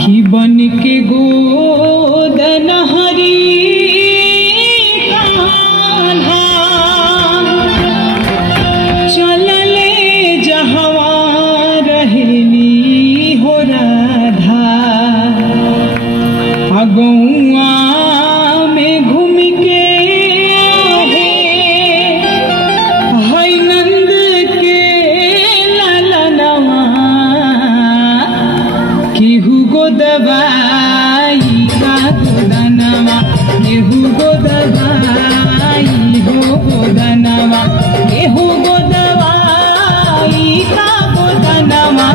कि बन के गोदन हरी कान्हा चलले जहवा रहेली हो राधा अगौआ में घूम के है नंद के ललनवा केहू गो दवाई का गोदनवा केहू गो दवाई हो गोदनवा केहू गो दवाई का गोदनवा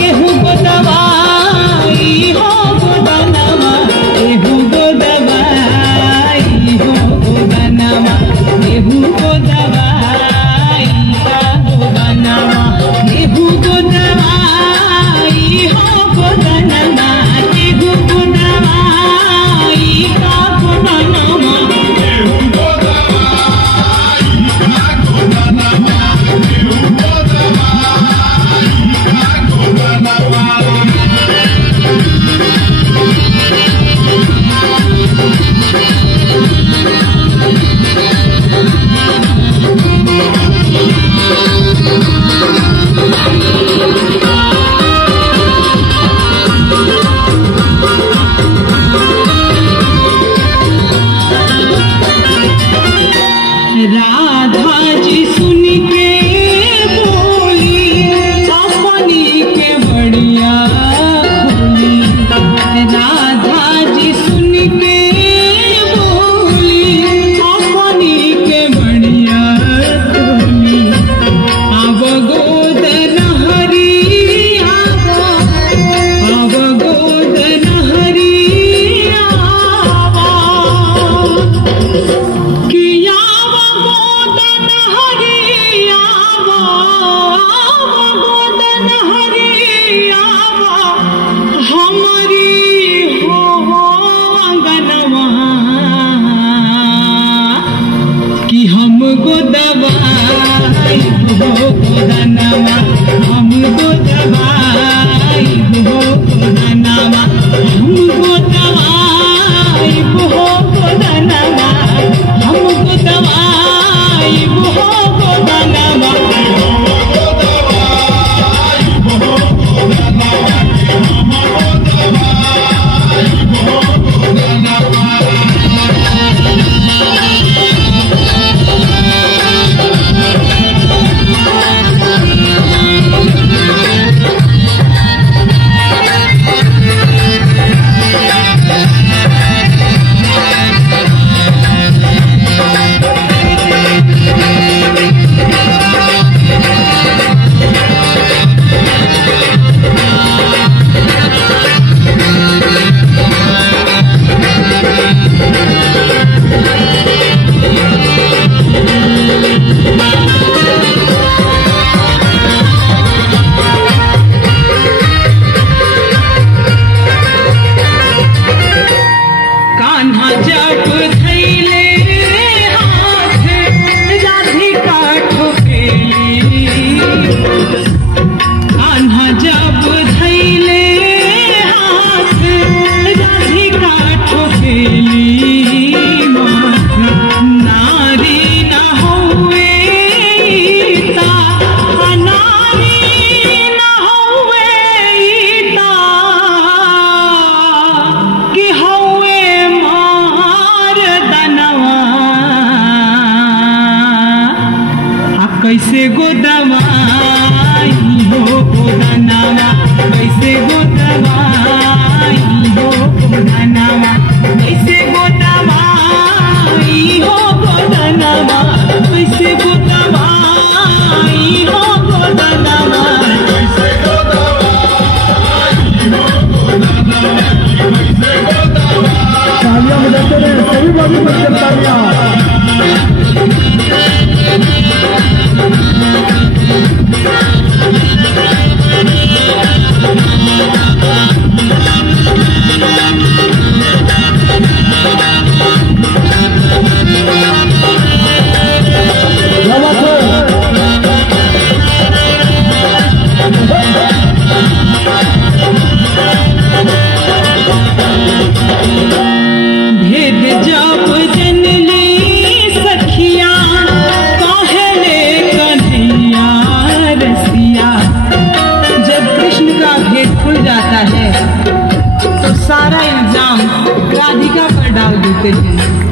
केहू गो दवाई हो गोदनवा केहू गो दवाई हो गोदनवा केहू गो दवाई का गोदनवा केहू गो दवाई हो गोदनवा केहू गो दवाई का गोदनवा केहू गो दवाई का गोदनवा केहू गो दवाई का गोदनवा राधा जी सुन के बोली अपनी के बढ़िया खोली राधा जी सुन के बोली अपनी के बढ़िया खोली अब गोदन हरी अब गोदन हरी किया गोदन हरियावा गोदन हरियावा हमारी हो अंगनवा कि हम गो दवाई हो गोदनवा हम गो दवाई हो गोदनवा हम गो दवाई हो गोदनवा हम गो दवाई हो गोदनवा कान्हा जब धैले हाथ राधिका ठोकेली कान्हा जब धैले हाथ राधिका ठोकेली नारी न होवे ता नारी न होवे ता कि होवे मार दनवा कैसे गो दवाई हो गोदनवा कैसे गो दवाई हो गोदनवा कैसे गो दवाई हो गोदनवा कैसे गो दवाई हो गोदनवा कैसे गो दवाई हो गोदनवा कैसे गो दवाई तालियां बजाते रहे सभी बाबू बच्चे तालियां Hey! भेद जब जनली सखिया कहले कन्हैया रसिया। जब कृष्ण का भेद खुल जाता है तो सारा इल्जाम राधिका पर डाल देते हैं।